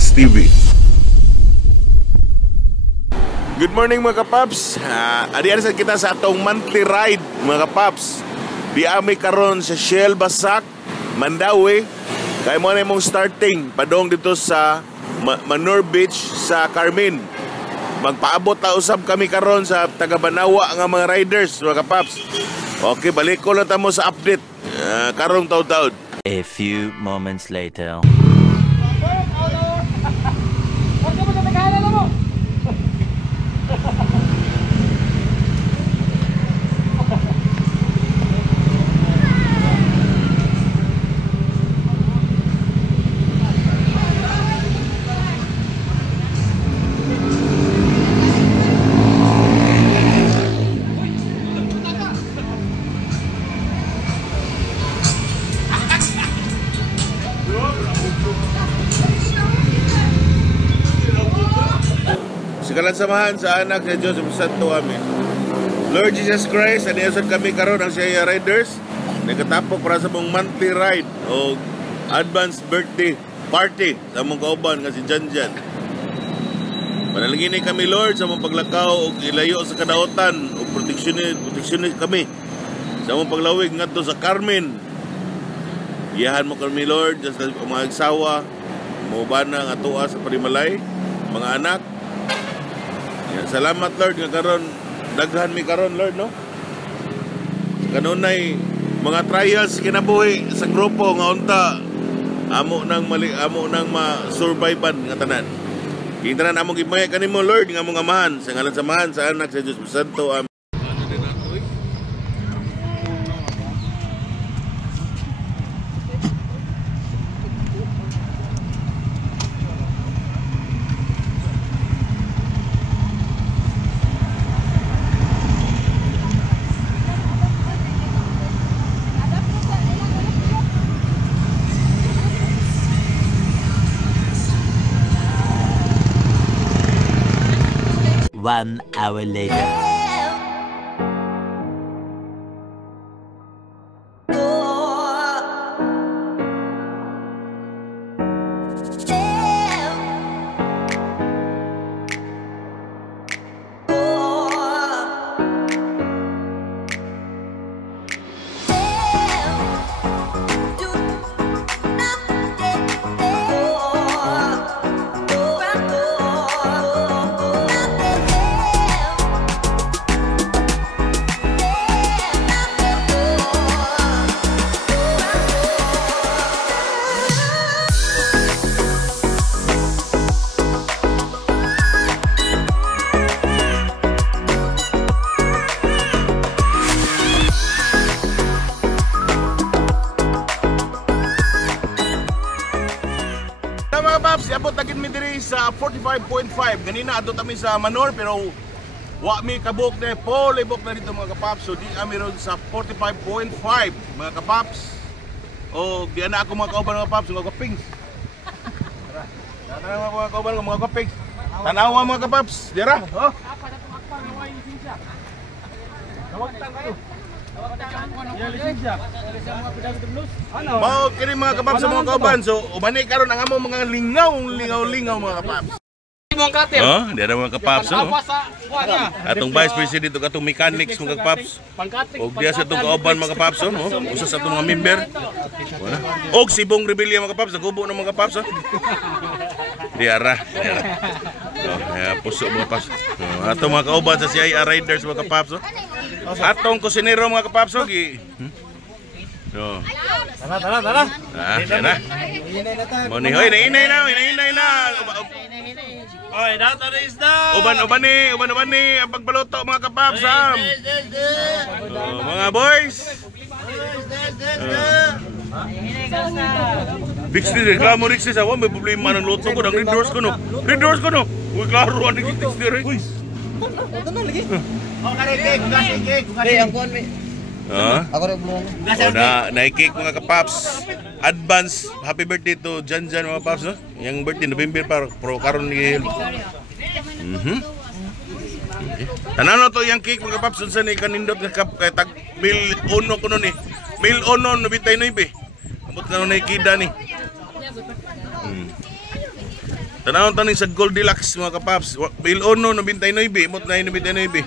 Pads TV. Good morning mga kapaps. Adiyan sa kita sa atong monthly ride mga kapaps. Di ami karon sa Shell Basak, Mandawi. Kay mo na mong starting padong dito sa Manor Beach sa Carmen. Magpaabot ta usab kami karon sa taga Banawa nga mga riders mga kapaps. Okay, balik ko lang tamo sa update karong taud-taud. A few moments later. Sikalan samahan sa anak sa Diyos Santo Amen. Lord Jesus Christ, aniyasan kami karon ang siya riders. Nagkatapok para sa mong monthly ride o advance birthday party sa mong kauban nga si Janjan. Panalangin kami Lord sa mong paglakaw o ilayo sa kadaotan o proteksyonin kami sa mong paglawig ngadto sa Carmen. Iyahan mo kami Lord sa mga igsawa, mo bana nga tuwa sa panimalay, mga anak. Salamat Lord nga karon daghan mi karon Lord no. Kanunay mga trials kinabuhi sa grupo nga unta amo nang ma-survivean nga tanan. Kintanan among gimaya kanimo Lord nga among amahan sa ngalan samahan sa anak sa Dios Santo. Amen. One hour later. Mga paps, abot tagin mi diri sa 45.5. Ganina adto kami sa Manor pero wa mi kabuk na pole book na dito mga kapaps. So di kami ron sa 45.5 mga kapaps. O di na ako mga kauban mga paps, mga kapings. Tara, mga kauban mga kapings. Tanawa mga kapaps, dira. Oh. Mau kini mga kapaps sa mga kauban. So umani karon ang among mga lingaw mga kapaps. Oh, di ada mga kapaps no. Atong vice president ug atong mechanics mga kapaps. Og diya sa atong kauban mga kapaps no. Usa sa atong mga member. Og sibong rebellion mga kapaps, nagubo ng mga kapaps. Diara. Oh, puso mga kapaps. Atong mga kauban sa CIA riders mga kapaps. Atong kusinero mga kapaps gi. No. Tara. Tara. Moni hoy, inay na. Oy, data is na. Uban ni ang pagbaluto mga kapaps. Mga boys. Dixie, reklamo Dixie sa may problema ng luto ko, ng red doors ko no. Uy, klaro ang Dixie rin. Uy. Ano lagi? Oh, cake. Ang kon mi. Ako rin mo. Na-cake mga kapaps. Advance happy birthday to Janjan mga paps no. Yang birthday November pero karon ni Tanan to yang cake mga paps unsa ni kanindot nga kap kay tag 1,000 kuno ni. 1,099. Ambot na nay kida ni. Tanawon tanin sa Goldilocks mga kapaps. Bill Ono 99, imot na 99.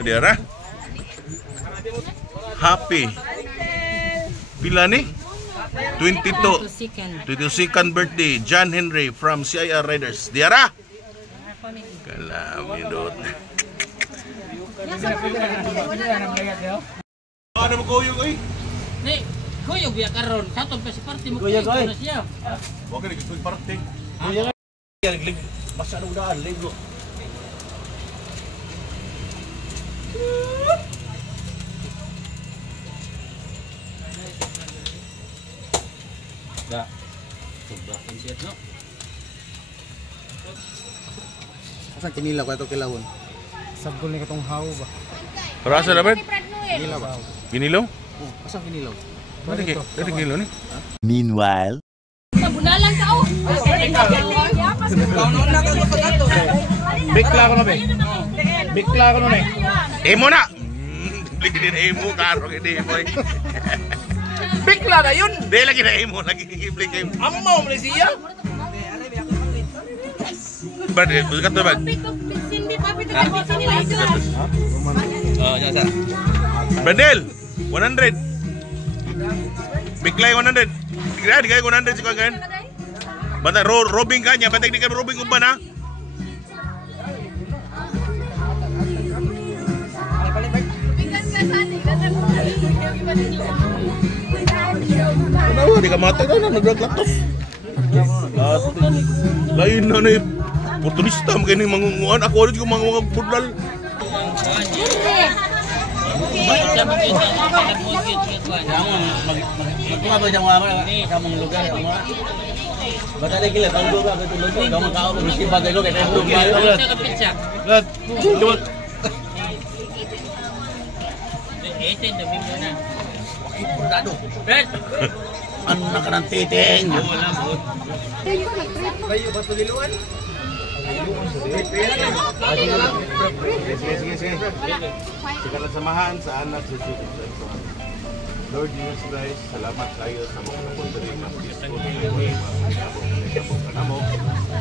Adiara. Happy. Pila ni? 22nd birthday, John Henry from CIR Riders. Diara. Kalamidot. Ano mo kuyog ay? Ni, kuyog biya karon. Katong pa si party mo Kuyog, kuyog oy. na siya. Wag ka nagkuyog party. Basta nung daan, ligo. Da. Sobra konsyet no. Asan kinilaw ko ito kilawon? Sabgol ni katong haw ba? Para sa dapat? Kinilaw ba? Ginilaw? Oh, asan kinilaw? Dari kilo ni. Meanwhile, Bunalan ka oh. Bikla ko na be. Bikla ko na eh. Emo na. Bili din emo karo kini mo. Bikla na yun. Di lagi na emo lagi kibli kay. Amaw mo siya. Bad, bukan tu bad. Oh, ya sa. Bandel 100. Biklay 100. Kira di kay 100 siko kan. Bata robbing kanya, bata di kay robbing umban ha. Kenapa di kamata daw na naglaklatos. Lain na ni oportunista kay ni mangunguan ako rin yung mga pudal. Magtunga ba dyan mga sa mga lugar? Bata na kila, tanggo ka, katulog ko. Ikaw makao ko, miski bagay ko, kaya tayo lugar. Pizza. Ito yung domingo na. Purgado. Red! Anak ka ng titing. Wala mo. Bayo, ba't pagiluan? Sige. Sikalat samahan sa anak sa Jesus. Lord Jesus Christ, salamat kayo sa mga kapundari ng peaceful mo.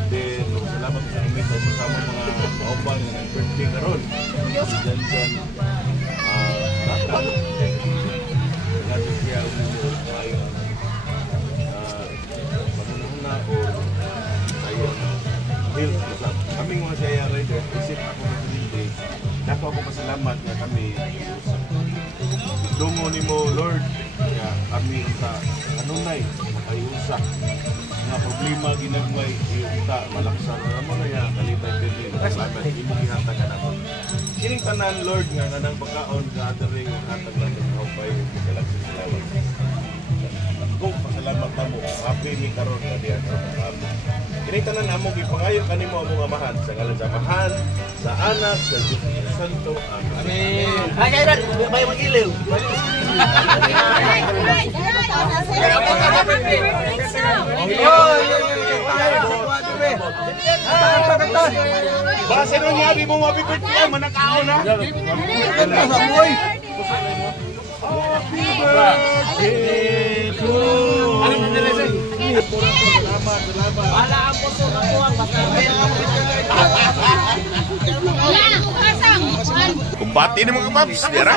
Then, salamat sa inyo sa kasama mga kaupang ng birthday karon. Diyan, baka. Natin siya tayo magunahuna o tayo build. Kaming mga siya rider, isip ako na hindi. Nato ako pasalamat na kami dungo ni mo, Lord. Kaya kami sa anunay, makayusa. Nga problema ginagmay, iyuta, malaksan. Alam mo na yan, kalitay pili. Salamat, hindi mo gihatag ka naman. Kining tanan, Lord, nga kanang pagkaon, gathering, hatag lang ng haupay, galaxy salamat. Kung pasalamat na mo, happy ni karon na diyan sa pagkaon. Kining tanan na mo, gipangayo kanimo ang mga amahan, sa ngalan sa amahan, sa anak, sa Diyos Santo. Amen. Ay, kaya na, bayo mag-iliw. Base nun niya, di mo mabibit niya, manakao na. Kumbati ni mga kapaps, diara.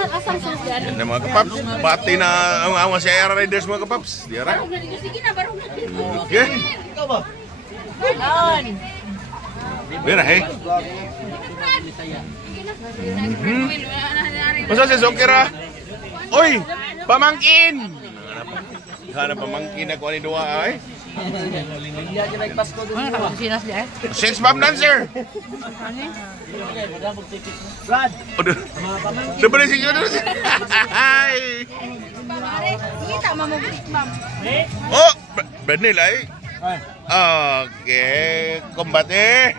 Yan na mga kapaps. Kumbati na ang mga CIR Riders mga kapaps, diara. Okay. Bira, hey. Masa si Sokira? Oy, pamangkin! Hanap pamangkin ako ni Dua ay. Sex bomb dancer. Brad. Dapat si Jodoh. Hai. Oh, benar lah. Okay, kombate.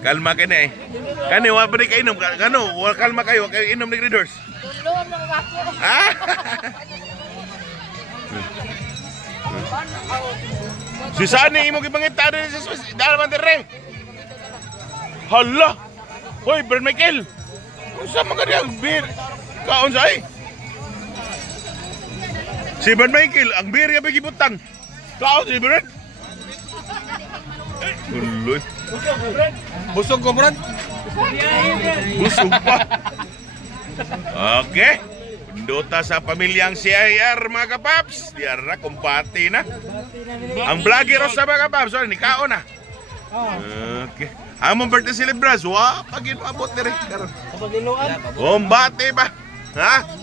Kalma ka na eh. Kani, wala pa rin kayo inom. Kano, kalma kayo. Kayo inom ni Riders. Tulungan mo ako. Ah? Si Sani, mo kipangita rin sa Dalman Terre. Hala! Hoy, Bern Michael! Saan mga niyang beer? Kaon sa ay? Si Bern Michael, ang beer nga bigibutang. Kaon si Bern? Uloy. Busog ko, Brad. Busog pa. Okay. Pindota sa pamilyang CIR mga kapaps. Diara, kumpati na. Ang vlogger sa mga kapaps. Ni Kao na. Okay. Among birthday celebrants. Wah, pagin abot ni rin. Kumbati ba? Ha?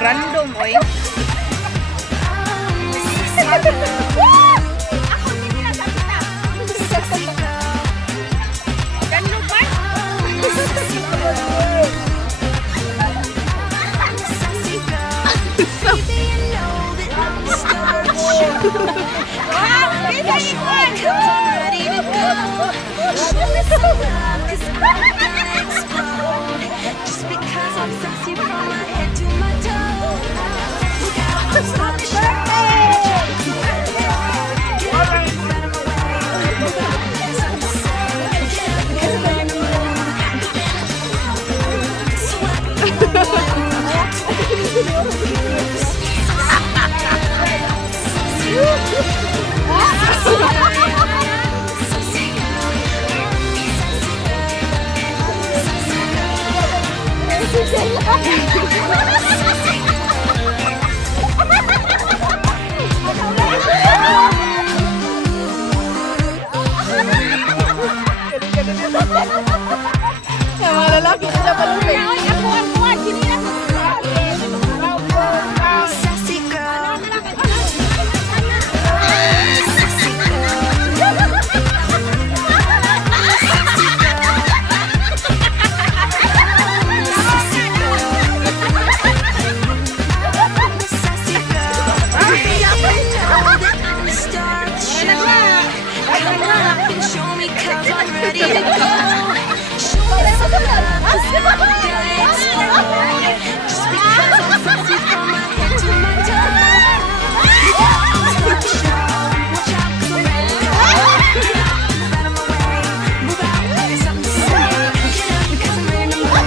Random, oy. Just because I'm sexy from my head to my toes. Happy Yang mga lalaki na siya palupin. Sassy girl. Show me 'cause I'm ready to go. Show me some love, 'cause I'm ready to explode. Just because I'm sexy from my head to my toes. Watch out, 'cause I'm ready to go. Get out of my way, move out, there's something to say. Get up, 'cause I'm ready to move.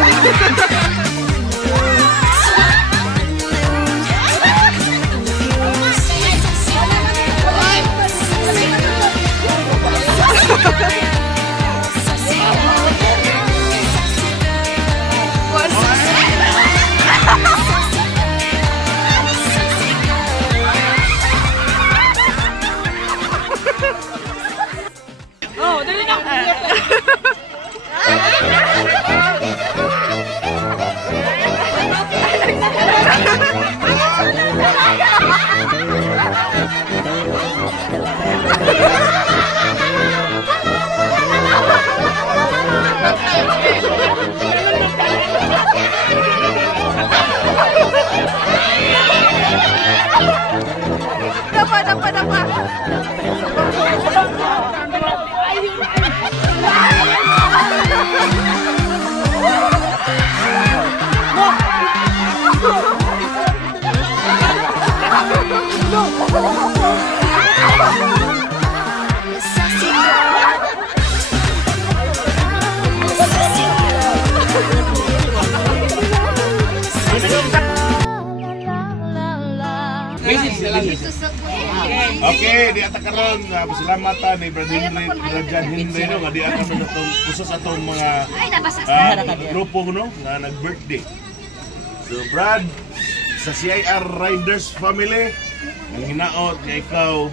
Dapat. Sassy girl. Okay, di ata karon pasalamatan ni Brad Henry, Brad Henry no, di ata sa atong usos atong mga grupo no nga nag-birthday. So Brad sa CIR Riders family, ang hinaot nga ikaw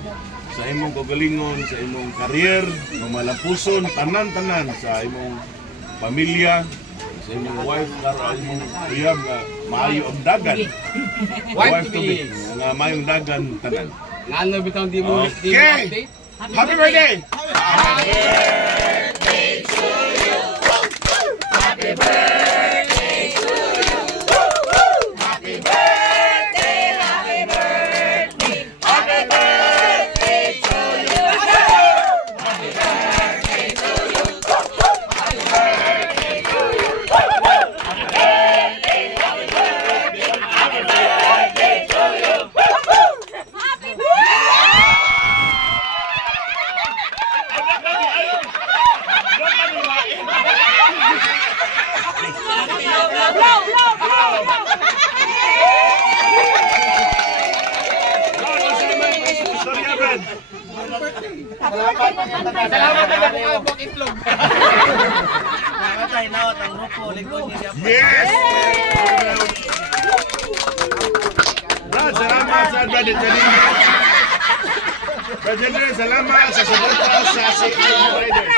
sa imong kagalingon, sa imong career, ng malapuson, tanan-tanan sa imong pamilya, sa imong wife, karo imong uyab nga maayo ang dagan. Wife to be nga maayong dagan tanan. Ano bitaw di mo Okay. Happy birthday! Happy birthday to you. Happy birthday to you. Happy birthday, happy birthday. Happy birthday to you. Happy birthday to you. Happy birthday to you. Happy birthday, happy birthday. Happy birthday to you. Happy birthday. Yes! Brad, salamat sa Brad Janine. Brad Janine, salamat sa suporta sa Secret Riders.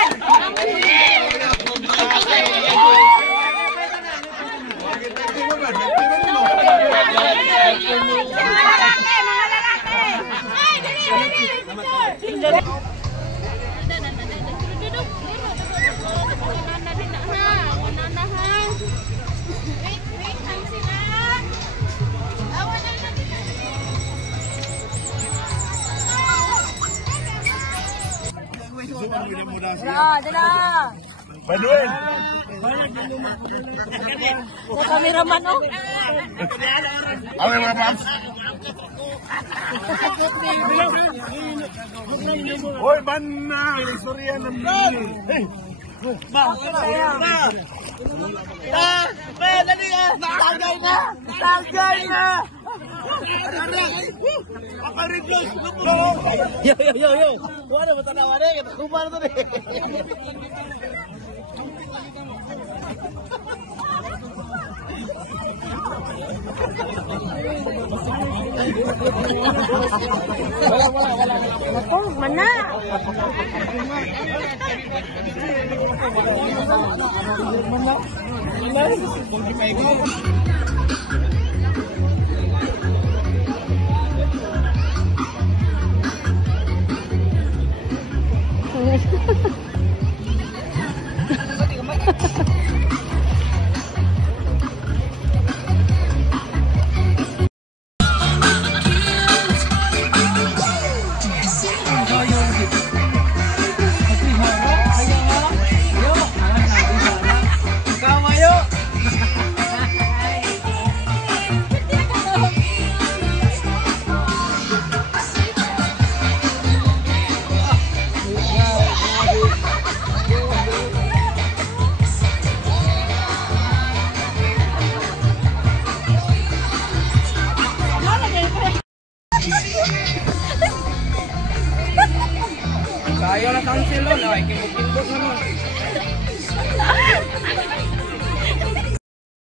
Baduin. Sa cameraman, oh. Okay mga paps. Hoy, ban na! Istorya ng ban! Hey! Tagay na! Yo. Kuha na matanawa na. Kumar na rin. Mana? Ayaw na cancel nun. Ay, kimukimbot naman.